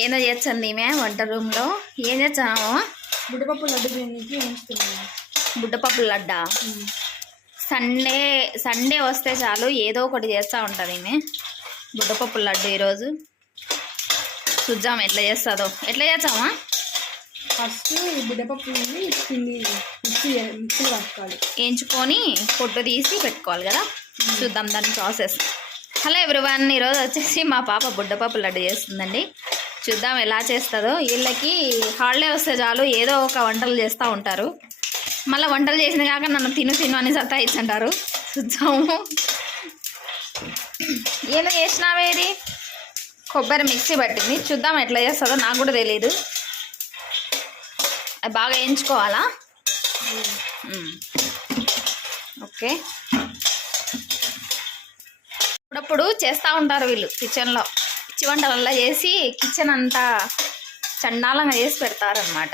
ఏదో చేస్తుంది ఈమె వంట రూమ్లో. ఏం చేస్తాము? బుడ్డపప్పు లడ్డు దీనికి వేయించుతున్నాను. బుడ్డపప్పు లడ్డా. సండే వస్తే చాలు ఏదో ఒకటి చేస్తూ ఉంటుంది ఈమె. బుడ్డపప్పు లడ్డు ఈరోజు చూద్దాం ఎట్లా చేస్తుందో. ఎట్లా చేస్తామా? ఫస్ట్ బుడ్డపప్పు పిండి మిక్సీ పట్టుకోవాలి, వేయించుకొని పొట్టు తీసి పెట్టుకోవాలి కదా. చూద్దాం దాని ప్రాసెస్. హలో ఎవ్రీవన్, ఈరోజు వచ్చేసి మా పాప బుడ్డపప్పు లడ్డు చేస్తుందండి. చూద్దాం ఎలా చేస్తుందో. వీళ్ళకి హాలిడే వస్తే చాలు ఏదో ఒక వంటలు చేస్తూ ఉంటారు. మళ్ళీ వంటలు చేసిన కాక నన్ను తిను అని సతాయించంటారు. చూద్దాము. ఏదో చేసినావే, ఇది కొబ్బరి మిక్సీ పట్టింది. చూద్దాం ఎట్లా చేస్తుందో, నాకు కూడా తెలియదు. అది బాగా వేయించుకోవాలా? ఓకే. అప్పుడప్పుడు చేస్తూ ఉంటారు వీళ్ళు కిచెన్లో. పిచ్చి వంటలల్లా చేసి కిచెన్ అంతా చండాలంగా చేసి పెడతారనమాట.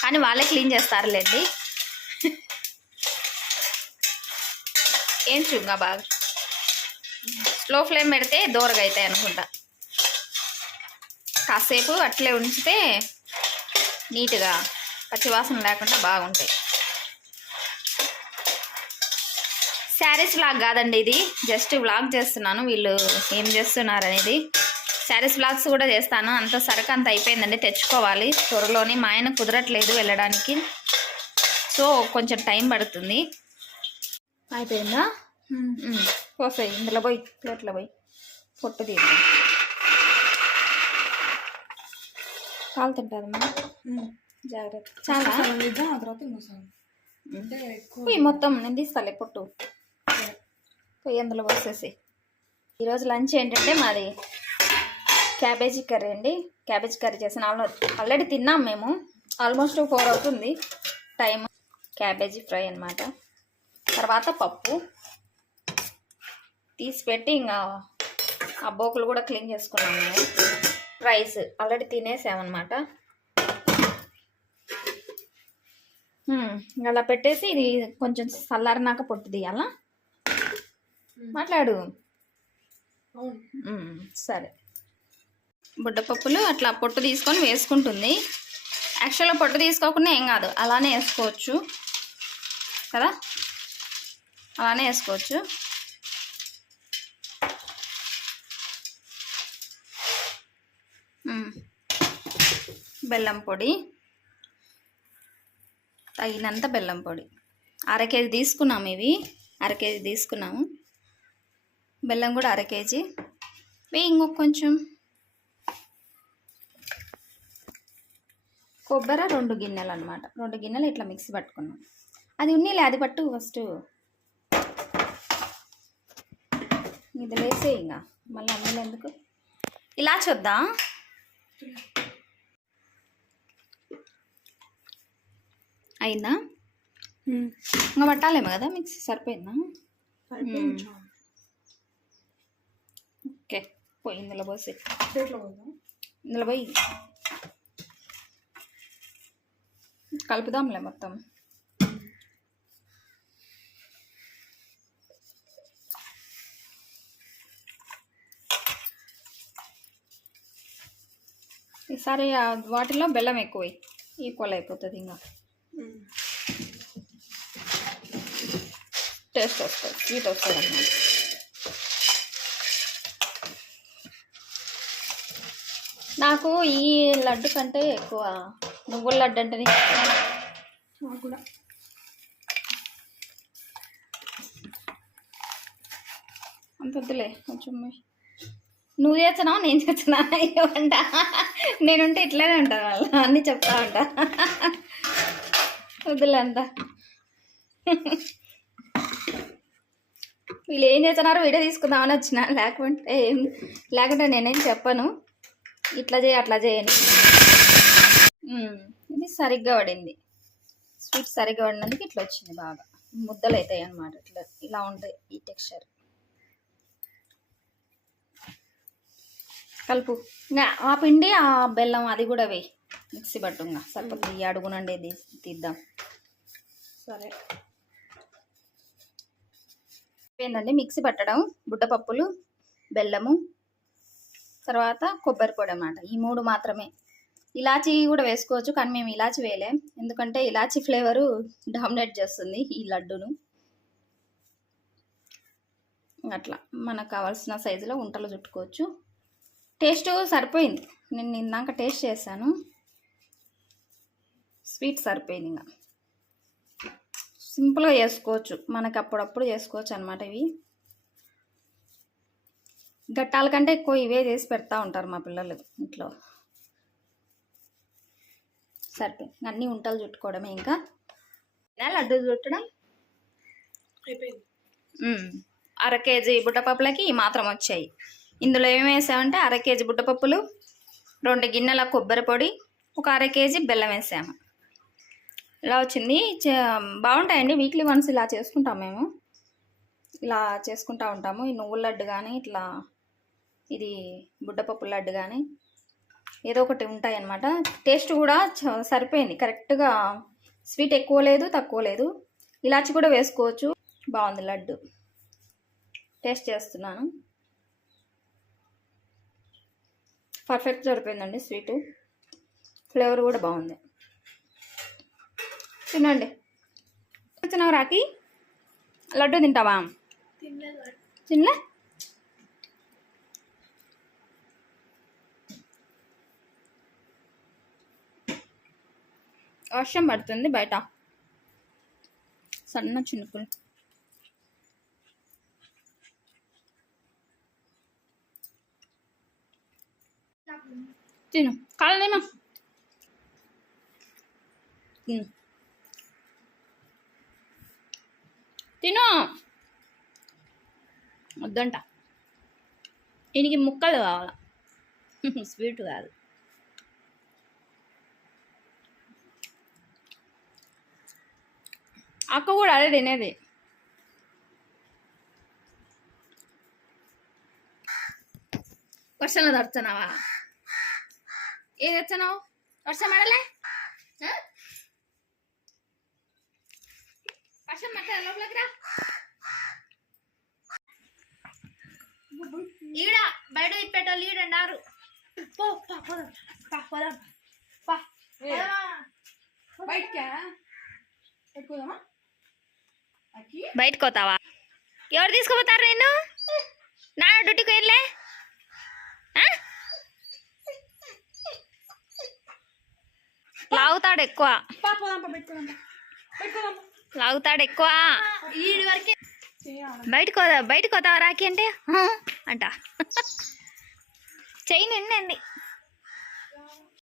కానీ వాళ్ళే క్లీన్ చేస్తారులేండి. ఏం చూగా బాగా స్లో ఫ్లేమ్ పెడితే దూరగా అవుతాయి అనుకుంటా. కాసేపు అట్లే ఉంచితే నీట్గా పచ్చివాసన లేకుండా బాగుంటాయి. శారీస్ వ్లాగ్ కాదండి ఇది, జస్ట్ వ్లాగ్ చేస్తున్నాను. వీళ్ళు ఏం చేస్తున్నారు అనేది. శారీస్ వ్లాగ్స్ కూడా చేస్తాను. అంత సరుకు అంత అయిపోయిందండి, తెచ్చుకోవాలి త్వరలోని. మా ఆయన కుదరట్లేదు వెళ్ళడానికి, సో కొంచెం టైం పడుతుంది. అయిపోయిందా? పోసాయి ఇందులో పోయి, ప్లేట్లో పోయి పొట్టు తీద్దాం. కాలుతుంటుందమ్మా, జాగ్రత్త. చాలా మొత్తం నేను తీస్తాలే పొట్టు పోయి అందులో పోసేసి. ఈరోజు లంచ్ ఏంటంటే మాది క్యాబేజీ కర్రీ అండి. క్యాబేజీ కర్రీ చేసిన ఆల్రెడీ తిన్నాం మేము. ఆల్మోస్ట్ 4 అవుతుంది టైం. క్యాబేజీ ఫ్రై అన్నమాట. తర్వాత పప్పు తీసి పెట్టి ఇంకా ఆ బోకులు కూడా క్లీన్ చేసుకున్నాం మేము. రైస్ ఆల్రెడీ తినేసామన్నమాట. అలా పెట్టేసి ఇది కొంచెం చల్లారినాక పొట్టు తీయాలా? మాట్లాడు. సరే. బుడ్డపప్పులు అట్లా పొట్టు తీసుకొని వేసుకుంటుంది. యాక్చువల్గా పొట్టు తీసుకోకుండా ఏం కాదు, అలానే వేసుకోవచ్చు కదా, అలానే వేసుకోవచ్చు. బెల్లం పొడి తగినంత బెల్లం పొడి 1/2 కేజీ తీసుకున్నాము. ఇవి 1/2 కేజీ తీసుకున్నాము. బెల్లం కూడా 1/2 కేజీ. ఇంకొక కొంచెం కొబ్బరి 2 గిన్నెలు అనమాట. 2 గిన్నెలు ఇట్లా మిక్సీ పట్టుకున్నాం. అది ఉన్నీలే, అది పట్టు ఫస్ట్. ఇది లేసే ఇంకా మళ్ళీ అందులో ఎందుకు. ఇలా చూద్దాం. అయిందా? ఇంకా పట్టాలేమో కదా మిక్సీ. సరిపోయిందా? ఓకే. పోయి ఇందులో పోసి, ఇందులో పోయి కలుపుదాంలే మొత్తం. ఈసారి వాటిలో బెల్లం ఎక్కువ ఈక్వల్ అయిపోతుంది. ఇంకా టేస్ట్ వస్తుంది, స్వీట్ వస్తుంది అన్నమాట. నాకు ఈ లడ్డు కంటే ఎక్కువ నువ్వుల లడ్డు అంటేనే కూడా. అంత వద్దులే, కొంచెం నువ్వు చేస్తున్నావు నేను చేస్తున్నా ఏమంట. నేనుంటే ఇట్లానే ఉంటాను, వాళ్ళు అన్నీ చెప్తా ఉంటా. వద్దులే అంత. వీళ్ళు ఏం చేస్తున్నారో వీడియో తీసుకుందామని వచ్చిన, లేకుంటే నేనేం చెప్పను. ఇట్లా చేయి అట్లా చేయని. ఇది సరిగ్గా పడింది, స్వీట్ సరిగ్గా పడినందుకు ఇట్లా వచ్చింది. బాగా ముద్దలు అవుతాయి అన్నమాట. ఇట్లా ఇలా ఉంటాయి ఈ టెక్స్చర్. కలుపు. ఇంకా ఆ పిండి ఆ బెల్లం అది కూడా వేయి, మిక్సీ పట్టు. ఇంకా సరిపోతుంది. ఈ అడుగునండి తీద్దాం. సరే ఏంటండి మిక్సీ పట్టడం. బుడ్డపప్పులు, బెల్లము, తర్వాత కొబ్బరి పొడి అన్నమాట. ఈ 3 మాత్రమే. ఇలాచీ కూడా వేసుకోవచ్చు, కానీ మేము ఇలాచీ వేయలేం, ఎందుకంటే ఇలాచీ ఫ్లేవరు డామినేట్ చేస్తుంది ఈ లడ్డును. అట్లా మనకు కావాల్సిన సైజులో ఉంటలు చుట్టుకోవచ్చు. టేస్ట్ సరిపోయింది, నేను ఇందాక టేస్ట్ చేశాను, స్వీట్ సరిపోయింది. ఇంకా సింపుల్గా చేసుకోవచ్చు, మనకు అప్పుడప్పుడు చేసుకోవచ్చు అన్నమాట. ఇవి గట్టాల కంటే ఎక్కువ ఇవే చేసి పెడతా ఉంటారు మా పిల్లలు ఇంట్లో. సరిపోయింది, అన్నీ ఉంటలు చుట్టుకోవడమే. ఇంకా లడ్డు చుట్టడం అయిపోయింది. 1/2 కేజీ బుట్టపప్పులకి ఈ మాత్రం వచ్చాయి. ఇందులో ఏమేమి వేసామంటే 1/2 కేజీ బుట్టపప్పులు, 2 గిన్నెల కొబ్బరి పొడి, ఒక 1/2 కేజీ బెల్లం వేసాము. ఇలా వచ్చింది. బాగుంటాయండి, వీక్లీ వన్స్ ఇలా చేసుకుంటాం మేము, ఇలా చేసుకుంటూ ఉంటాము. ఈ నువ్వుల లడ్డు కానీ, ఇట్లా ఇది బుడ్డపప్పు లడ్డు కానీ ఏదో ఒకటి ఉంటాయి అన్నమాట. టేస్ట్ కూడా సరిపోయింది కరెక్ట్గా, స్వీట్ ఎక్కువ లేదు తక్కువ లేదు. ఇలాచి కూడా వేసుకోవచ్చు, బాగుంది లడ్డు. టేస్ట్ చేస్తున్నాను, పర్ఫెక్ట్ సరిపోయిందండి. స్వీటు ఫ్లేవర్ కూడా బాగుంది. తినండి. తిన్నావు రాకి? లడ్డు తింటావా? తినలే? వర్షం పడుతుంది బయట, సన్న చినుకులు. తిను, కాలనేమా తిను, తిను. వద్దంట, దీనికి ముక్కలు కావాలా, స్వీట్ కాదు. అక్క కూడా అదే తినేది. వర్షంలో తడుతున్నావా? ఏం తెచ్చావు? వర్షం పడలే? వర్షం పట్ట లోపలికి రా. ఈడ బయట ఇప్పేటోళ్ళు ఈడన్నారు. బయటకు పోతావా? ఎవరు తీసుకుపోతారు నేను? నా డ్యూటీకి వెళ్ళే లాగుతాడు ఎక్కువ, లాగుతాడు ఎక్కువ. బయటకు పోతావా రాకి అంటే అంట. చెయ్యి నిండండి.